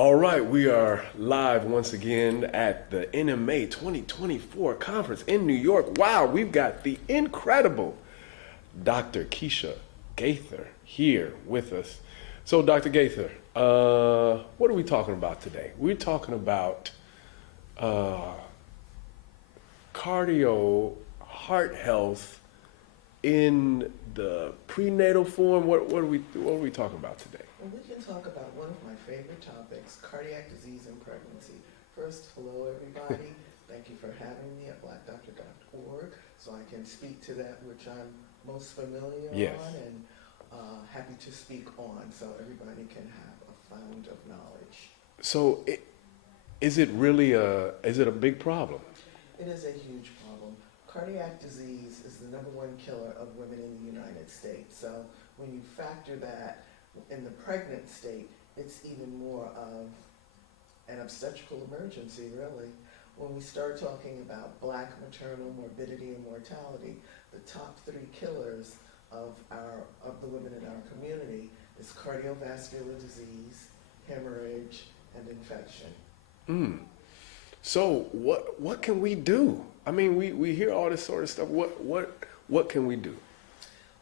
All right, we are live once again at the NMA 2024 conference in New York. Wow, we've got the incredible Dr. Kecia Gaither here with us. So, Dr. Gaither, what are we talking about today? We're talking about uh, cardio heart health in the prenatal form. What are we talking about today? Well, we can talk about one of my favorite topics, cardiac disease and pregnancy. First, hello everybody. Thank you for having me at blackdoctor.org so I can speak to that which I'm most familiar Yes. on and happy to speak on so everybody can have a fount of knowledge. So, is it really a big problem? It is a huge problem. Cardiac disease is the #1 killer of women in the United States. So when you factor that in the pregnant state, it's even more of an obstetrical emergency, really. When we start talking about Black maternal morbidity and mortality, the top 3 killers of the women in our community is cardiovascular disease, hemorrhage, and infection. Mm. So what can we do? I mean, we hear all this sort of stuff. What can we do?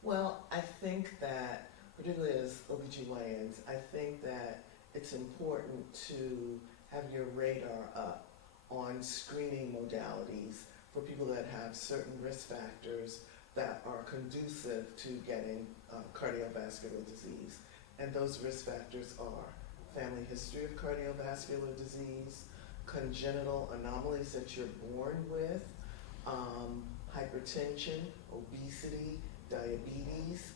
Well, I think that, particularly as OBGYNs, I think that it's important to have your radar up on screening modalities for people that have certain risk factors that are conducive to getting cardiovascular disease. And those risk factors are family history of cardiovascular disease, congenital anomalies that you're born with, hypertension, obesity, diabetes,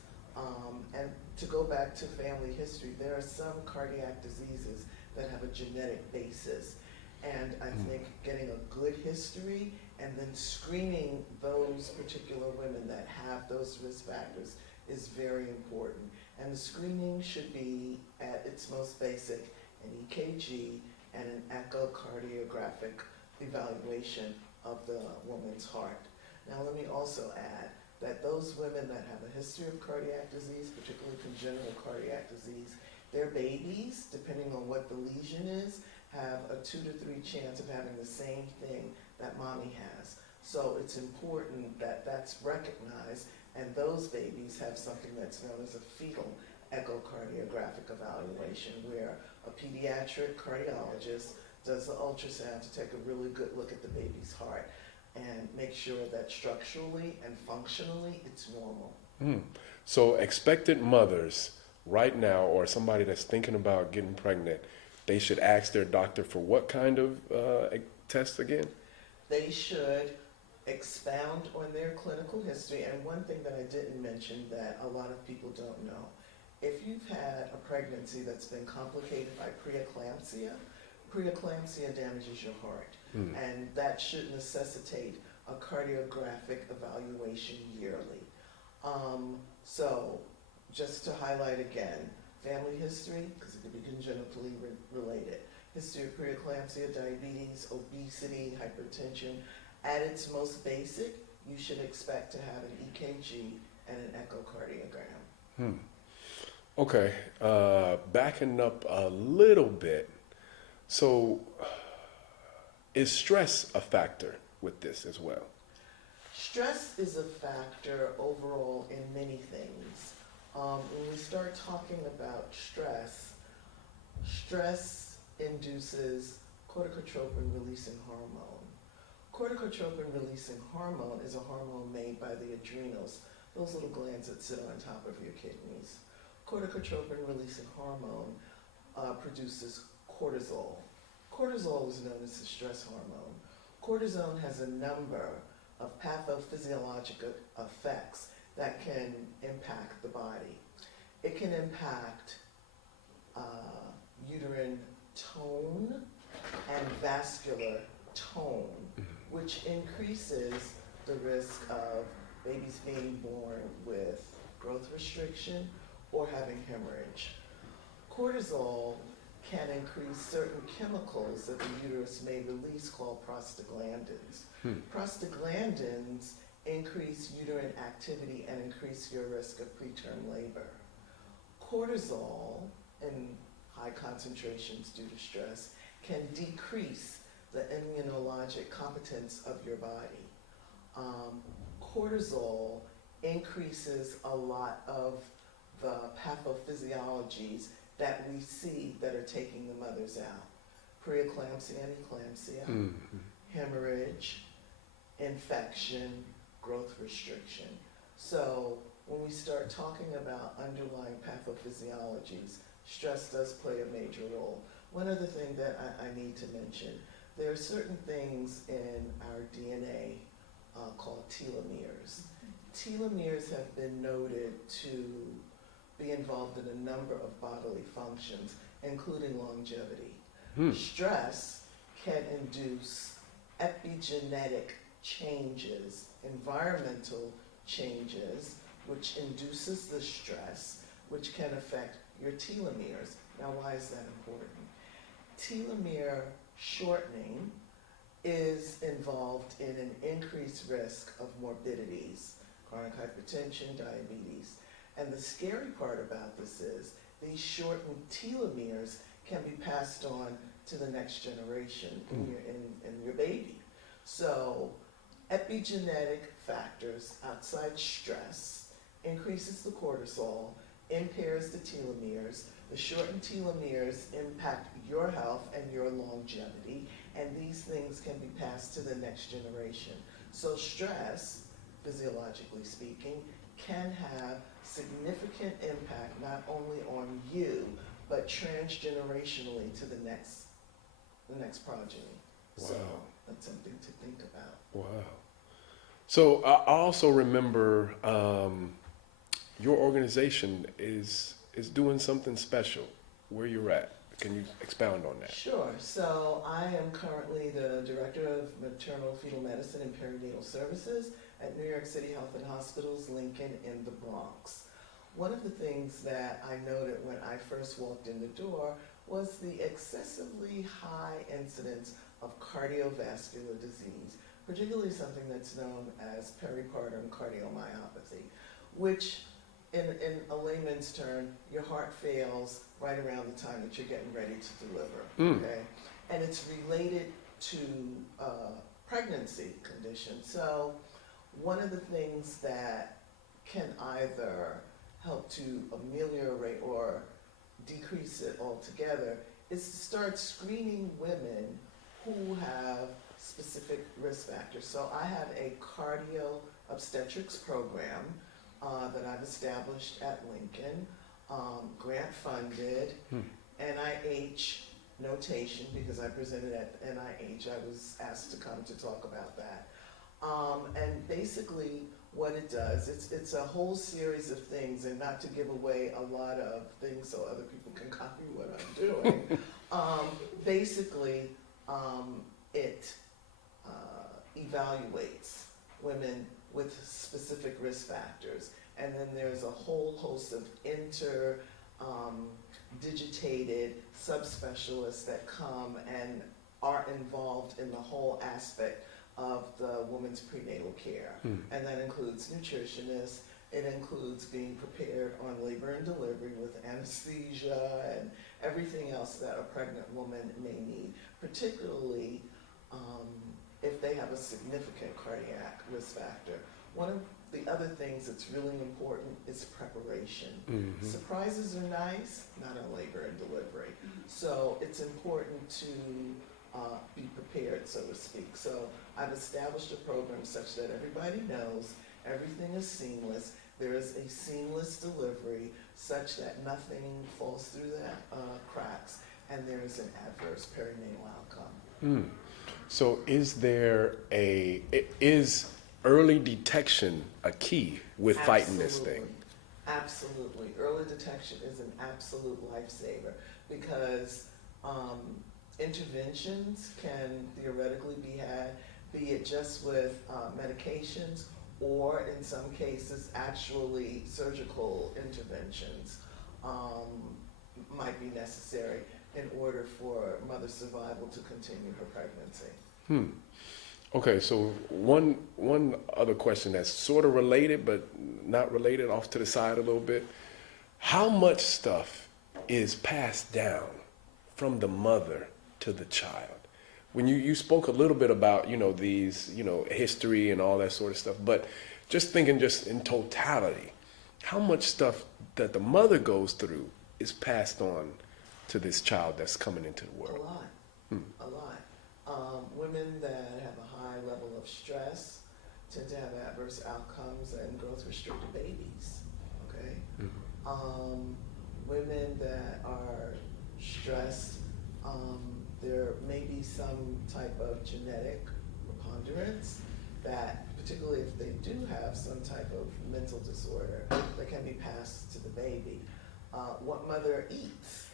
and to go back to family history, there are some cardiac diseases that have a genetic basis. And I think getting a good history and then screening those particular women that have those risk factors is very important. And the screening should be at its most basic, an EKG and an echocardiographic evaluation of the woman's heart. Now let me also add that those women that have a history of cardiac disease, particularly congenital cardiac disease, their babies, depending on what the lesion is, have a 2 to 3 chance of having the same thing that mommy has. So it's important that that's recognized and those babies have something that's known as a fetal echocardiographic evaluation where a pediatric cardiologist does the ultrasound to take a really good look at the baby's heart and make sure that structurally and functionally it's normal. So expectant mothers right now, or somebody that's thinking about getting pregnant, they should ask their doctor for what kind of test again? They should expound on their clinical history. And one thing that I didn't mention that a lot of people don't know, if you've had a pregnancy that's been complicated by preeclampsia, preeclampsia damages your heart. And that should necessitate a cardiographic evaluation yearly. So just to highlight again, family history, because it could be congenitally related, history of preeclampsia, diabetes, obesity, hypertension. At its most basic, you should expect to have an EKG and an echocardiogram. Okay, backing up a little bit. So, is stress a factor with this as well? Stress is a factor overall in many things. When we start talking about stress, stress induces corticotropin-releasing hormone. Corticotropin-releasing hormone is a hormone made by the adrenals, those little glands that sit on top of your kidneys. Corticotropin-releasing hormone produces cortisol. Cortisol is known as the stress hormone. Cortisone has a number of pathophysiological effects that can impact the body. It can impact uterine tone and vascular tone, which increases the risk of babies being born with growth restriction or having hemorrhage. Cortisol can increase certain chemicals that the uterus may release called prostaglandins. Prostaglandins increase uterine activity and increase your risk of preterm labor. Cortisol in high concentrations due to stress can decrease the immunologic competence of your body. Cortisol increases a lot of the pathophysiologies that we see that are taking the mothers out. Preeclampsia and eclampsia, hemorrhage, infection, growth restriction. So when we start talking about underlying pathophysiologies, stress does play a major role. One other thing that I need to mention, there are certain things in our DNA called telomeres. Telomeres have been noted to be involved in a number of bodily functions, including longevity. Stress can induce epigenetic changes, environmental changes, which induces the stress, which can affect your telomeres. Now, why is that important? Telomere shortening is involved in an increased risk of morbidities, chronic hypertension, diabetes. And the scary part about this is these shortened telomeres can be passed on to the next generation in your baby. So epigenetic factors outside stress increases the cortisol, impairs the telomeres. The shortened telomeres impact your health and your longevity, and these things can be passed to the next generation. So stress, physiologically speaking, can have significant impact not only on you, but transgenerationally to the next progeny. Wow. So that's something to think about. Wow. So I also remember your organization is doing something special where you're at. Can you expound on that? Sure. So I am currently the Director of Maternal Fetal Medicine and Perinatal Services at New York City Health and Hospitals, Lincoln in the Bronx. One of the things that I noted when I first walked in the door was the excessively high incidence of cardiovascular disease, particularly something that's known as peripartum cardiomyopathy, which in a layman's term, your heart fails right around the time that you're getting ready to deliver, okay? And it's related to pregnancy conditions. So one of the things that can either help to ameliorate or decrease it altogether is to start screening women who have specific risk factors. So I have a cardio obstetrics program that I've established at Lincoln, grant funded, NIH notation, because I presented at NIH. I was asked to come to talk about that. And basically what it does, it's a whole series of things, and not to give away a lot of things so other people can copy what I'm doing. Basically, it evaluates women with specific risk factors. And then there's a whole host of digitated subspecialists that come and are involved in the whole aspect of the woman's prenatal care. And that includes nutritionists, it includes being prepared on labor and delivery with anesthesia and everything else that a pregnant woman may need, particularly if they have a significant cardiac risk factor. One of the other things that's really important is preparation. Surprises are nice, not on labor and delivery. So it's important to be prepared, so to speak. So I've established a program such that everybody knows everything is seamless. There is a seamless delivery such that nothing falls through the cracks, and there is an adverse perinatal outcome. So is early detection a key with fighting this thing? Absolutely. Early detection is an absolute lifesaver because interventions can theoretically be had, be it just with medications or in some cases actually surgical interventions might be necessary in order for mother survival to continue her pregnancy. Okay, so one other question that's sort of related but not related, off to the side a little bit. How much stuff is passed down from the mother to the child? When you spoke a little bit about, these, history and all that sort of stuff, but just thinking just in totality, how much stuff that the mother goes through is passed on to this child that's coming into the A world? lot, a lot. Women that have a high level of stress tend to have adverse outcomes and growth restricted babies, okay? Women that are stressed, there may be some type of genetic preponderance that, particularly if they do have some type of mental disorder, that can be passed to the baby. What mother eats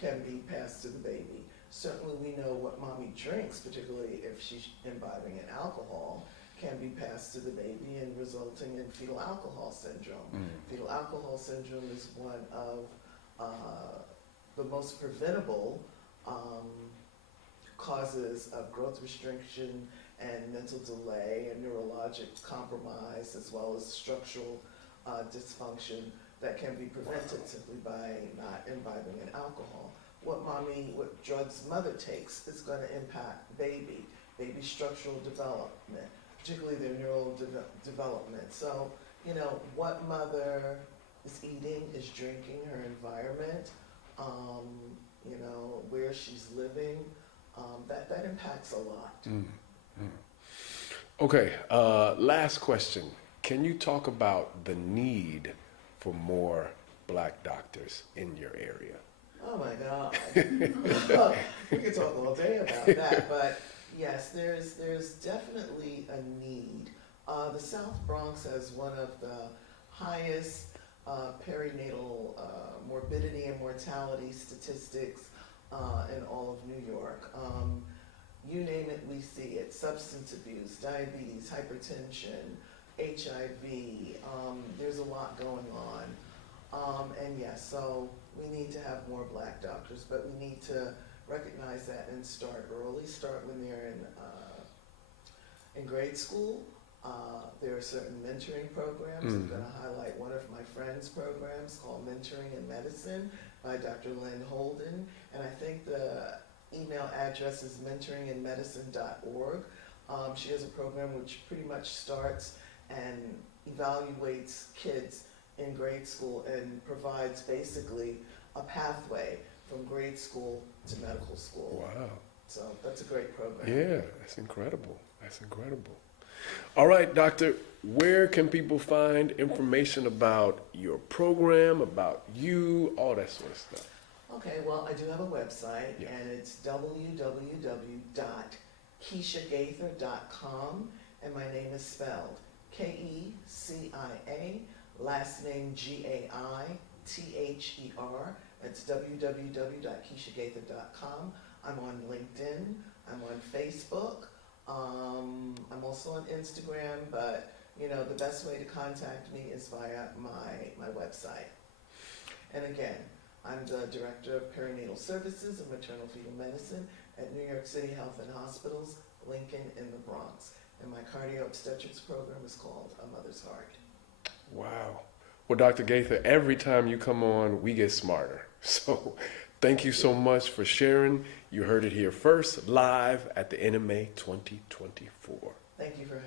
can be passed to the baby. Certainly we know what mommy drinks, particularly if she's imbibing in alcohol, can be passed to the baby and resulting in fetal alcohol syndrome. Fetal alcohol syndrome is one of the most preventable causes of growth restriction and mental delay and neurologic compromise, as well as structural dysfunction that can be prevented simply by not imbibing in alcohol. What drugs mother takes is going to impact baby structural development, particularly their neural development. So, what mother is eating, is drinking, her environment, where she's living, that impacts a lot. Okay, last question. Can you talk about the need for more Black doctors in your area? Oh my God. We could talk all day about that, but yes, there's definitely a need. The South Bronx has one of the highest perinatal morbidity and mortality statistics in all of New York. You name it, we see it. Substance abuse, diabetes, hypertension, HIV, there's a lot going on. And yes, so we need to have more Black doctors, but we need to recognize that and start early, start when they're in grade school. There are certain mentoring programs. I'm going to highlight one of my friend's programs called Mentoring in Medicine by Dr. Lynn Holden, and I think the email address is mentoringinmedicine.org. She has a program which pretty much starts and evaluates kids in grade school and provides basically a pathway from grade school to medical school. Wow. So that's a great program. Yeah, that's incredible. That's incredible. All right, doctor, where can people find information about your program, about you, all that sort of stuff? Okay, well, I do have a website, Yeah. and it's www.KeciaGaither.com, and my name is spelled Kecia, last name Gaither. It's www.KeciaGaither.com. I'm on LinkedIn. I'm on Facebook. I'm also on Instagram, but the best way to contact me is via my website. And again, I'm the Director of Perinatal Services and Maternal Fetal Medicine at New York City Health and Hospitals, Lincoln in the Bronx. And my cardio obstetrics program is called A Mother's Heart. Wow. Well, Dr. Gaither, every time you come on, we get smarter. So thank you so much for sharing. You heard it here first, live at the NMA 2024. Thank you for